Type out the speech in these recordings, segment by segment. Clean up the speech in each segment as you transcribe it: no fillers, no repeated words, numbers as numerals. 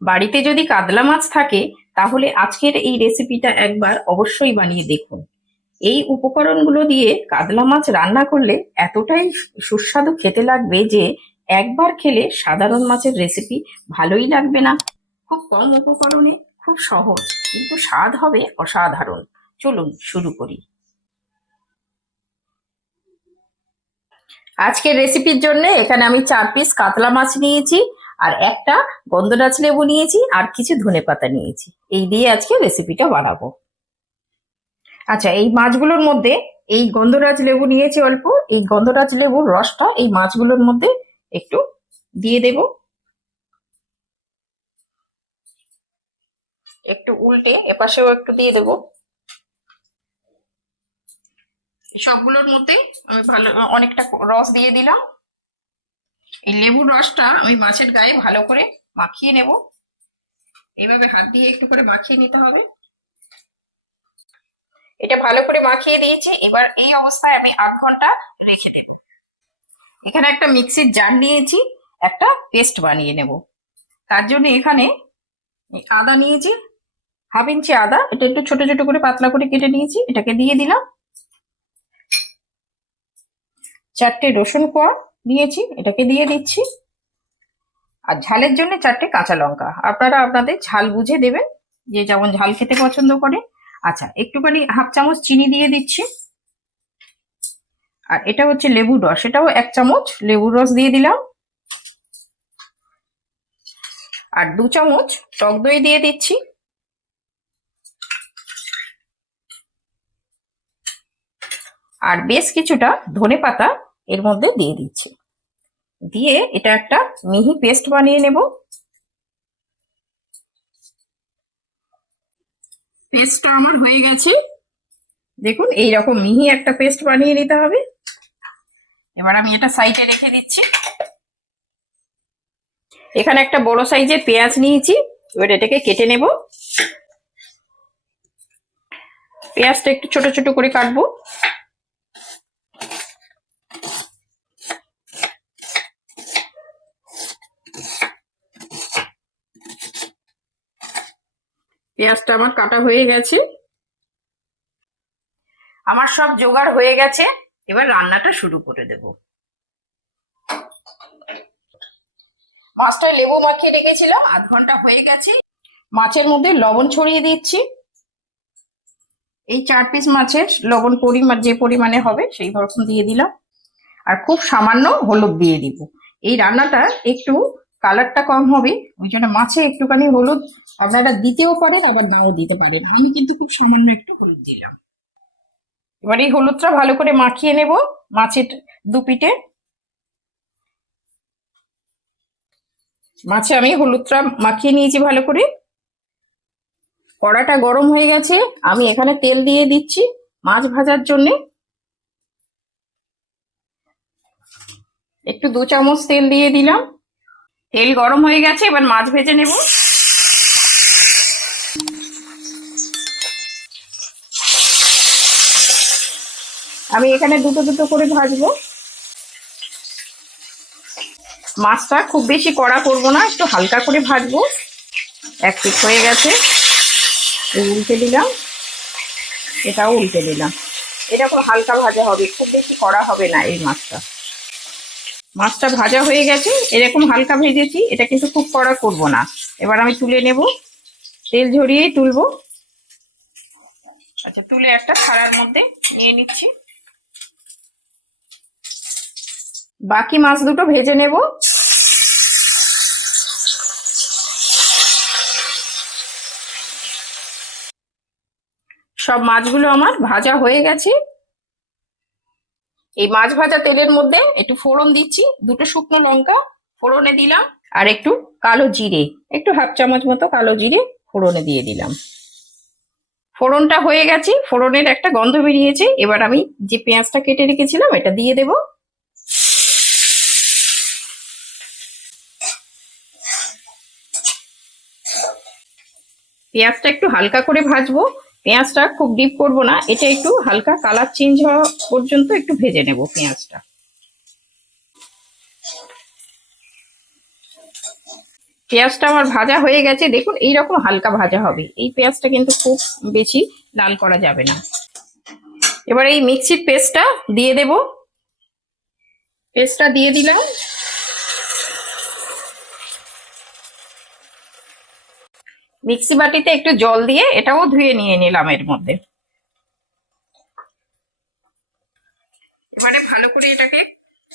বাড়িতে যদি কাতলা মাছ থাকে তাহলে আজকের এই রেসিপিটা একবার অবশ্যই বানিয়ে দেখুন। এই উপকরণগুলো দিয়ে কাতলা মাছ রান্না করলে এতটাই সুস্বাদু খেতে লাগবে যে একবার খেলে সাধারণ মাছের রেসিপি ভালোই লাগবে না। খুব কম উপকরণে খুব সহজ, কিন্তু স্বাদ হবে অসাধারণ। চলুন শুরু করি। আজকের রেসিপির জন্য এখানে আমি 4 পিস কাতলা মাছ নিয়েছি, আর একটা গন্ধরাজ লেবু নিয়েছি, আর কিছু ধনেপাতা নিয়েছি। এই দিয়ে আজকে রেসিপিটা বানাবো। আচ্ছা, এই মাছগুলোর মধ্যে এই গন্ধরাজ লেবু নিয়েছি অল্প। এই গন্ধরাজ লেবুর রসটা এই মাছগুলোর মধ্যে একটু দিয়ে দেব। একটু উল্টে এপাশেও একটু দিয়ে দেব। সবগুলোর মধ্যে আমি ভালো অনেকটা রস দিয়ে দিলাম। এই লেবুর রসটা আমি মাছের গায়ে ভালো করে মাখিয়ে নেব। এইভাবে হাত দিয়ে একটু করে মাখিয়ে নিতে হবে। এটা ভালো করে মাখিয়ে দিয়েছি। এবার এই অবস্থায় আমি 8 ঘন্টা রেখে দেব। এখানে একটা মিক্সির জার নিয়েছি, একটা পেস্ট বানিয়ে নেব। তার জন্য এখানে আদা নিয়েছি, হাফ ইঞ্চি আদা, এটা একটু ছোট ছোট করে পাতলা করে কেটে নিয়েছি, এটাকে দিয়ে দিলাম। 4টে রসুন কোয়া নিয়েছি, এটাকে দিয়ে দিচ্ছি। আর ঝালের জন্য 4টে কাঁচা লঙ্কা, আপনারা আপনাদের ঝাল বুঝে দেবেন, যে যেমন ঝাল খেতে পছন্দ করে। আচ্ছা, একটুখানি হাফ চামচ চিনি দিয়ে দিচ্ছি। আর এটা হচ্ছে লেবুর রস, এটাও 1 চামচ লেবুর রস দিয়ে দিলাম। আর 2 চামচ টক দই দিয়ে দিচ্ছি। আর বেশ কিছুটা ধনেপাতা এর মধ্যে দিয়ে দিচ্ছি। দিয়ে এটা একটা মিহি পেস্ট বানিয়ে নেব। পেস্টটা আমার হয়ে গেছে, দেখুন এইরকম মিহি একটা পেস্ট বানিয়ে নিতে হবে। এবার আমি এটা সাইডে রেখে দিচ্ছি। এখানে একটা বড় সাইজের পেঁয়াজ নিয়েছি, এবার এটাকে কেটে নেব। পেঁয়াজটা একটু ছোট ছোট করে কাটবো। পেঁয়াজটা আমার কাটা হয়ে গেছে। আমার সব জোগাড় হয়ে গেছে, এবার রান্নাটা শুরু করে দেব। মাছটায় লেবু মাখিয়ে রেখেছিলাম, 8 ঘন্টা হয়ে গেছে। মাছের মধ্যে লবণ ছড়িয়ে দিচ্ছি। এই 4 পিস মাছের লবণ পরিমাণ যে পরিমাণে হবে সেই রকম দিয়ে দিলাম। আর খুব সামান্য হলুদ দিয়ে দিব। এই রান্নাটা একটু কালারটা কম হবে, ওই জন্য মাছে একটুখানি হলুদ আপনারা দিতেও পারেন, আবার নাও দিতে পারেন। আমি কিন্তু খুব সামান্য একটু হলুদ দিলাম। এবার এই হলুদটা ভালো করে মাখিয়ে নেব মাছের দুপিঠে। মাছে আমি হলুদটা মাখিয়ে নিয়েছি ভালো করে। কড়াটা গরম হয়ে গেছে, আমি এখানে তেল দিয়ে দিচ্ছি মাছ ভাজার জন্য। একটু 2 চামচ তেল দিয়ে দিলাম। তেল গরম হয়ে গেছে, এবার মাছ ভেজে নেব। আমি এখানে দুটো দুটো করে ভাজবো। মাছটা খুব বেশি কড়া করবো না, একটু হালকা করে ভাজবো। 1 পিঠ হয়ে গেছে, উল্টে দিলাম, এটাও উল্টে দিলাম। এরকম হালকা ভাজা হবে, খুব বেশি কড়া হবে না এই মাছটা। মাছটা ভাজা হয়ে গেছে, এরকম হালকা ভেজেছি, এটা কিন্তু খুব কড়া করব না। এবার আমি তুলে নেব, তেল ঝরিয়েই তুলবো। আচ্ছা, তুলে একটা থালার মধ্যে নিয়ে নিচ্ছি। বাকি মাছ দুটো ভেজে নেব। সব মাছগুলো আমার ভাজা হয়ে গেছে। এই মাছ ভাজা তেলের মধ্যে একটু ফোড়ন দিচ্ছি, 2টো শুকনো লঙ্কা ফোড়নে দিলাম, আর একটু কালো জিরে, একটু হাফ চামচ মতো কালো জিরে ফোড়নে দিয়ে দিলাম। ফোড়নটা হয়ে গেছে, ফোড়নের একটা গন্ধ বেরিয়েছে। এবার আমি যে পেঁয়াজটা কেটে রেখেছিলাম এটা দিয়ে দেব। পেঁয়াজটা একটু হালকা করে ভাজবো, পেঁয়াজটা খুব ডিপ করবো না, এটা একটু হালকা কালার চেঞ্জ হওয়া পর্যন্ত একটু ভেজে নেব পেঁয়াজটা। পেঁয়াজটা আমার ভাজা হয়ে গেছে, দেখুন এইরকম হালকা ভাজা হবে। এই পেঁয়াজটা কিন্তু খুব বেশি লাল করা যাবে না। এবার এই মিক্সির পেস্টটা দিয়ে দেব। পেস্টটা দিয়ে দিলাম। মিক্সি বাটিতে একটু জল দিয়ে এটাও ধুয়ে নিয়ে নিলাম এর মধ্যে। এবারে ভালো করে এটাকে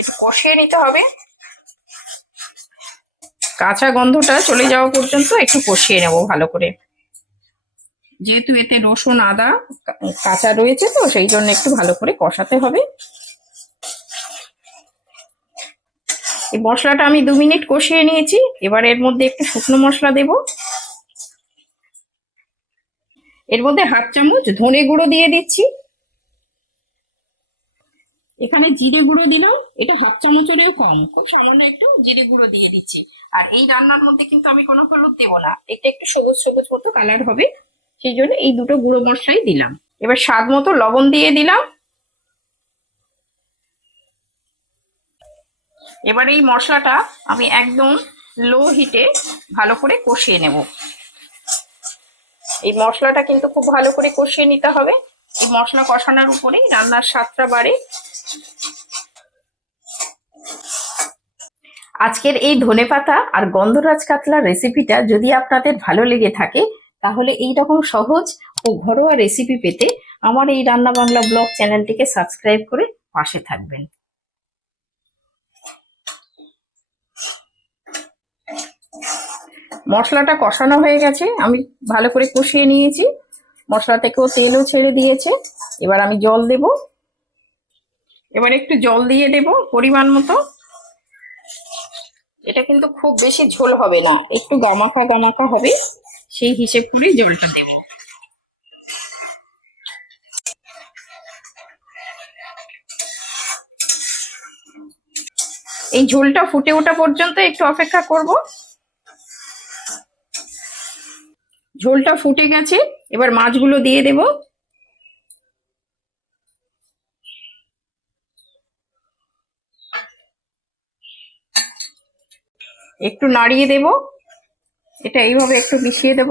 একটু কষিয়ে নিতে হবে, কাঁচা গন্ধটা চলে যাওয়া পর্যন্ত একটু কষিয়ে নেব ভালো করে। যেহেতু এতে রসুন আদা কাঁচা রয়েছে, তো সেই জন্য একটু ভালো করে কষাতে হবে। এই মশলাটা আমি 2 মিনিট কষিয়ে নিয়েছি। এবার এর মধ্যে একটু শুকনো মশলা দেব। এর মধ্যে 1/2 চামচ ধনে গুঁড়ো দিয়ে দিচ্ছি। এখানে জিরে গুঁড়ো দিলাম, এটা 1/2 চামচেরও কম, খুব সামান্য একটু জিরে গুঁড়ো দিয়ে দিচ্ছি। আর এই রান্নার মধ্যে কিন্তু আমি কোনো হলুদ দেবো না, এটা একটু সবুজ সবুজ মতো কালার হবে, সেই জন্য এই দুটো গুঁড়ো মশলাই দিলাম। এবার স্বাদ মতো লবণ দিয়ে দিলাম। এবার এই মশলাটা আমি একদম লো হিটে ভালো করে কষিয়ে নেব। এই মশলাটা কিন্তু খুব ভালো করে কষিয়ে নিতে হবে। এই মশলা কষানোর উপরেই রান্নার স্বাদটা বাড়ে। আজকের এই ধনেপাতা আর গন্ধরাজ কাতলার রেসিপিটা যদি আপনাদের ভালো লেগে থাকে, তাহলে এই রকম সহজ ও ঘরোয়া রেসিপি পেতে আমার এই রান্না বাংলা ব্লগ চ্যানেলটিকে সাবস্ক্রাইব করে পাশে থাকবেন। মশলাটা কষানো হয়ে গেছে, আমি ভালো করে কষিয়ে নিয়েছি। মশলা থেকেও তেলও ছেড়ে দিয়েছে। এবার আমি জল দেব। এবার একটু জল দিয়ে দেব পরিমাণ মতো। এটা কিন্তু খুব বেশি ঝোল হবে না, একটু গামাখা গামাখা হবে, সেই হিসেব করে জলটা দেব। এই ঝোলটা ফুটে ওঠা পর্যন্ত একটু অপেক্ষা করব। ঝোলটা ফুটে গেছে, এবার মাছগুলো দিয়ে দেব। একটু নাড়িয়ে দেব, এটা এইভাবে একটু মিশিয়ে দেব।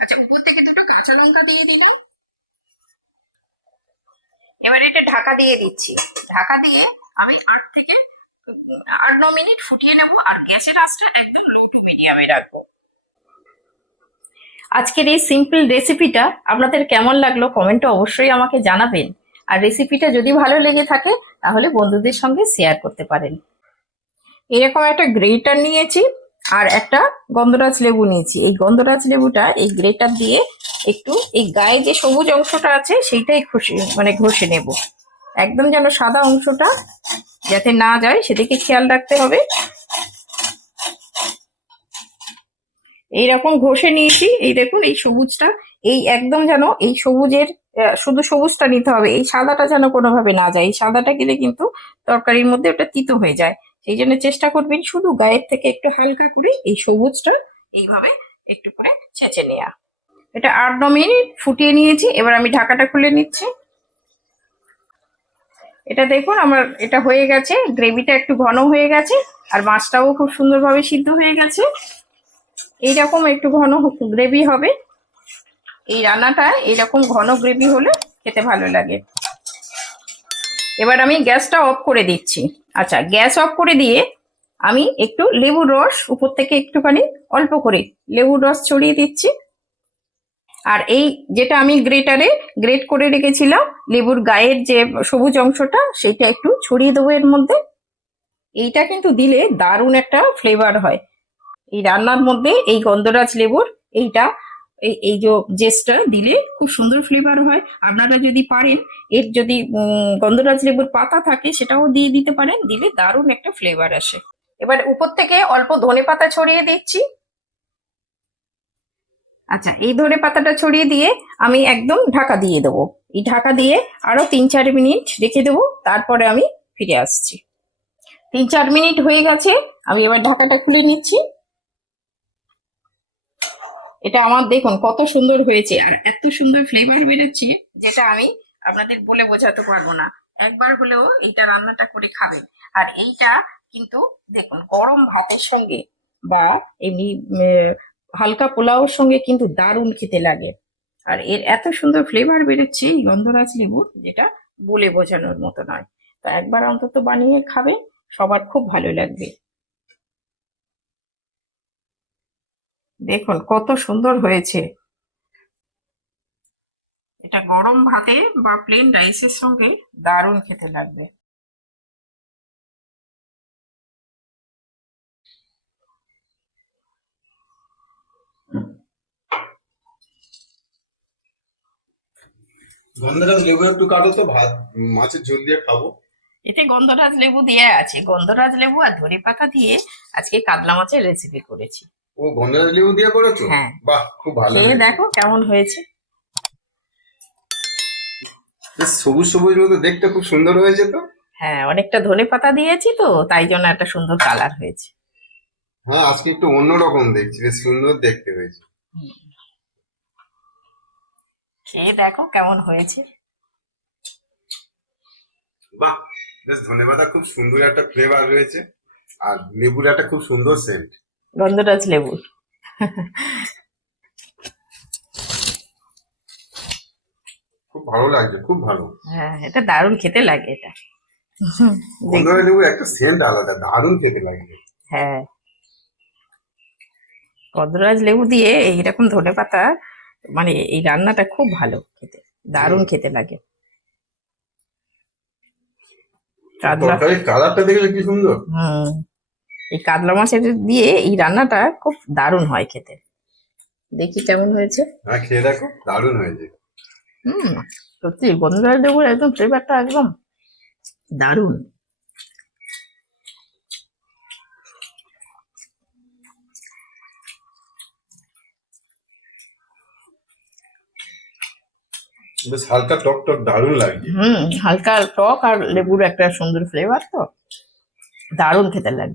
আচ্ছা, উপর থেকে দুটো কাঁচা লঙ্কা দিয়ে দিলাম। এবার এটা ঢাকা দিয়ে দিচ্ছি। ঢাকা দিয়ে আমি 8 মিনিট ফুটিয়ে নেব, আর গ্যাসের আঁচটা একদম লো টু মিডিয়ামে রাখবো। আজকের এই সিম্পল রেসিপিটা আপনাদের কেমন লাগলো কমেন্টে অবশ্যই আমাকে জানাবেন। আর রেসিপিটা যদি ভালো লেগে থাকে তাহলে বন্ধুদের সঙ্গে শেয়ার করতে পারেন। এরকম একটা গ্রেটার নিয়েছি আর একটা গন্ধরাজ লেবু নিয়েছি। এই গন্ধরাজ লেবুটা এই গ্রেটার দিয়ে একটু এই গায়ে যে সবুজ অংশটা আছে সেইটাই ঘষে নেব। একদম যেন সাদা অংশটা যাতে না যায় সেদিকে খেয়াল রাখতে হবে। এইরকম ঘষে নিয়েছি। এই দেখুন এই সবুজটা, এই একদম যেন এই সবুজের শুধু সবুজটা নিতে হবে, এই সাদাটা যেন কোনোভাবে না যায়। এই সাদাটা গেলে কিন্তু তরকারির মধ্যে ওটা তিতো হয়ে যায়। সেই জন্য চেষ্টা করবেন শুধু গায়ের থেকে একটু হালকা করে এই সবুজটা এইভাবে একটু করে ছেঁচে নেওয়া। এটা 8-9 মিনিট ফুটিয়ে নিয়েছি। এবার আমি ঢাকাটা খুলে নিচ্ছি। এটা দেখুন আমার এটা হয়ে গেছে, গ্রেভিটা একটু ঘন হয়ে গেছে, আর মাছটাও খুব সুন্দরভাবে সিদ্ধ হয়ে গেছে। এইরকম একটু ঘন গ্রেভি হবে। এই রান্নাটা এইরকম ঘন গ্রেভি হলে খেতে ভালো লাগে। এবার আমি গ্যাসটা অফ করে দিচ্ছি। আচ্ছা, গ্যাস অফ করে দিয়ে আমি একটু লেবুর রস উপর থেকে একটুখানি অল্প করে লেবুর রস ছড়িয়ে দিচ্ছি। আর এই যেটা আমি গ্রেটারে গ্রেট করে রেখেছিলাম লেবুর গায়ের যে সবুজ অংশটা, সেটা একটু ছড়িয়ে দেবো এর মধ্যে। এইটা কিন্তু দিলে দারুণ একটা ফ্লেভার হয় এই রান্নার মধ্যে। এই গন্ধরাজ লেবুর এইটা এই যে জেসটা দিলে খুব সুন্দর ফ্লেভার হয়। আপনারা যদি পারেন এর যদি গন্ধরাজ লেবুর পাতা থাকে সেটাও দিয়ে দিতে পারেন, দিলে দারুণ একটা ফ্লেভার আসে। এবার উপর থেকে অল্প ধনে পাতা ছড়িয়ে দিচ্ছি। আচ্ছা, এই ধনে পাতাটা ছড়িয়ে দিয়ে আমি একদম ঢাকা দিয়ে দেবো। এই ঢাকা দিয়ে আরো 3-4 মিনিট রেখে দেবো, তারপরে আমি ফিরে আসছি। 3-4 মিনিট হয়ে গেছে, আমি এবার ঢাকাটা খুলে নিচ্ছি। এটা আমার দেখুন কত সুন্দর হয়েছে, আর এত সুন্দর ফ্লেভার বেরোচ্ছে যেটা আমি আপনাদের বলে বোঝাতে পারবো না। একবার হলেও এইটা রান্নাটা করে খাবেন। আর এইটা কিন্তু দেখুন গরম ভাতের সঙ্গে বা এমনি হালকা পোলাওর সঙ্গে কিন্তু দারুণ খেতে লাগে। আর এর এত সুন্দর ফ্লেভার বেরোচ্ছে এই গন্ধরাজ লেবুর, যেটা বলে বোঝানোর মতো নয়। তো একবার অন্তত বানিয়ে খাবে, সবার খুব ভালো লাগবে। দেখুন কত সুন্দর হয়েছে। এটা গরম ভাতে বা প্লেন রাইসের সঙ্গে দারুণ খেতে লাগবে। গন্ধরাজ লেবু একটু কাটো তো, ভাত মাছের ঝোল দিয়ে খাবো। এতে গন্ধরাজ লেবু দিয়ে আছে, গন্ধরাজ লেবু আর ধনেপাতা দিয়ে আজকে কাতলা মাছের রেসিপি করেছি। ও গন্ধরাজ লেবু দিয়ে করেছো? হ্যাঁ, বাহ, খুব ভালো খেয়ে হয়েছে। দেখো কেমন হয়েছে। বেশ সবুজ সবুজ মতো, দেখতে খুব সুন্দর হয়েছে তো। হ্যাঁ, অনেকটা ধনেপাতা দিয়েছি তো তাই জন্য একটা সুন্দর কালার হয়েছে। হ্যাঁ, আজকে একটু অন্যরকম দেখছি, বেশ সুন্দর দেখতে হয়েছে। হুম, খেয়ে দেখো কেমন হয়েছে। বাহ, বেশ ধনেপাতা খুব সুন্দর একটা ফ্লেভার রয়েছে, আর লেবুর একটা খুব সুন্দর সেন্ট। গন্ধরাজ লেবুর। খুব ভালো লাগছে, খুব ভালো। হ্যাঁ, এটা দারুণ খেতে লাগে এটা। দেখুন। গন্ধরাজ লেবুর একটা সেন্ট আলাদা, দারুণ খেতে লাগে। হ্যাঁ, গন্ধরাজ লেবু দিয়ে এইরকম ধনেপাতা, মানে এই রান্নাটা খুব ভালো খেতে, হুম। দারুণ খেতে লাগে। কাতলা। তরকারির কালারটা দেখলে কি সুন্দর। হুম, এই কাতলা মাছের দিয়ে এই রান্নাটা খুব দারুণ হয় খেতে। দেখি কেমন হয়েছে। হ্যাঁ, খেয়ে দেখো, দারুণ হয়েছে। হুম, সত্যি গন্ধরাজ লেবুর একদম ফ্লেভারটা একদম দারুণ। বেশ হালকা টক টক, দারুণ লাগছে। হুম, হালকা টক আর লেবুর একটা সুন্দর ফ্লেভার, তো দারুণ খেতে লাগে।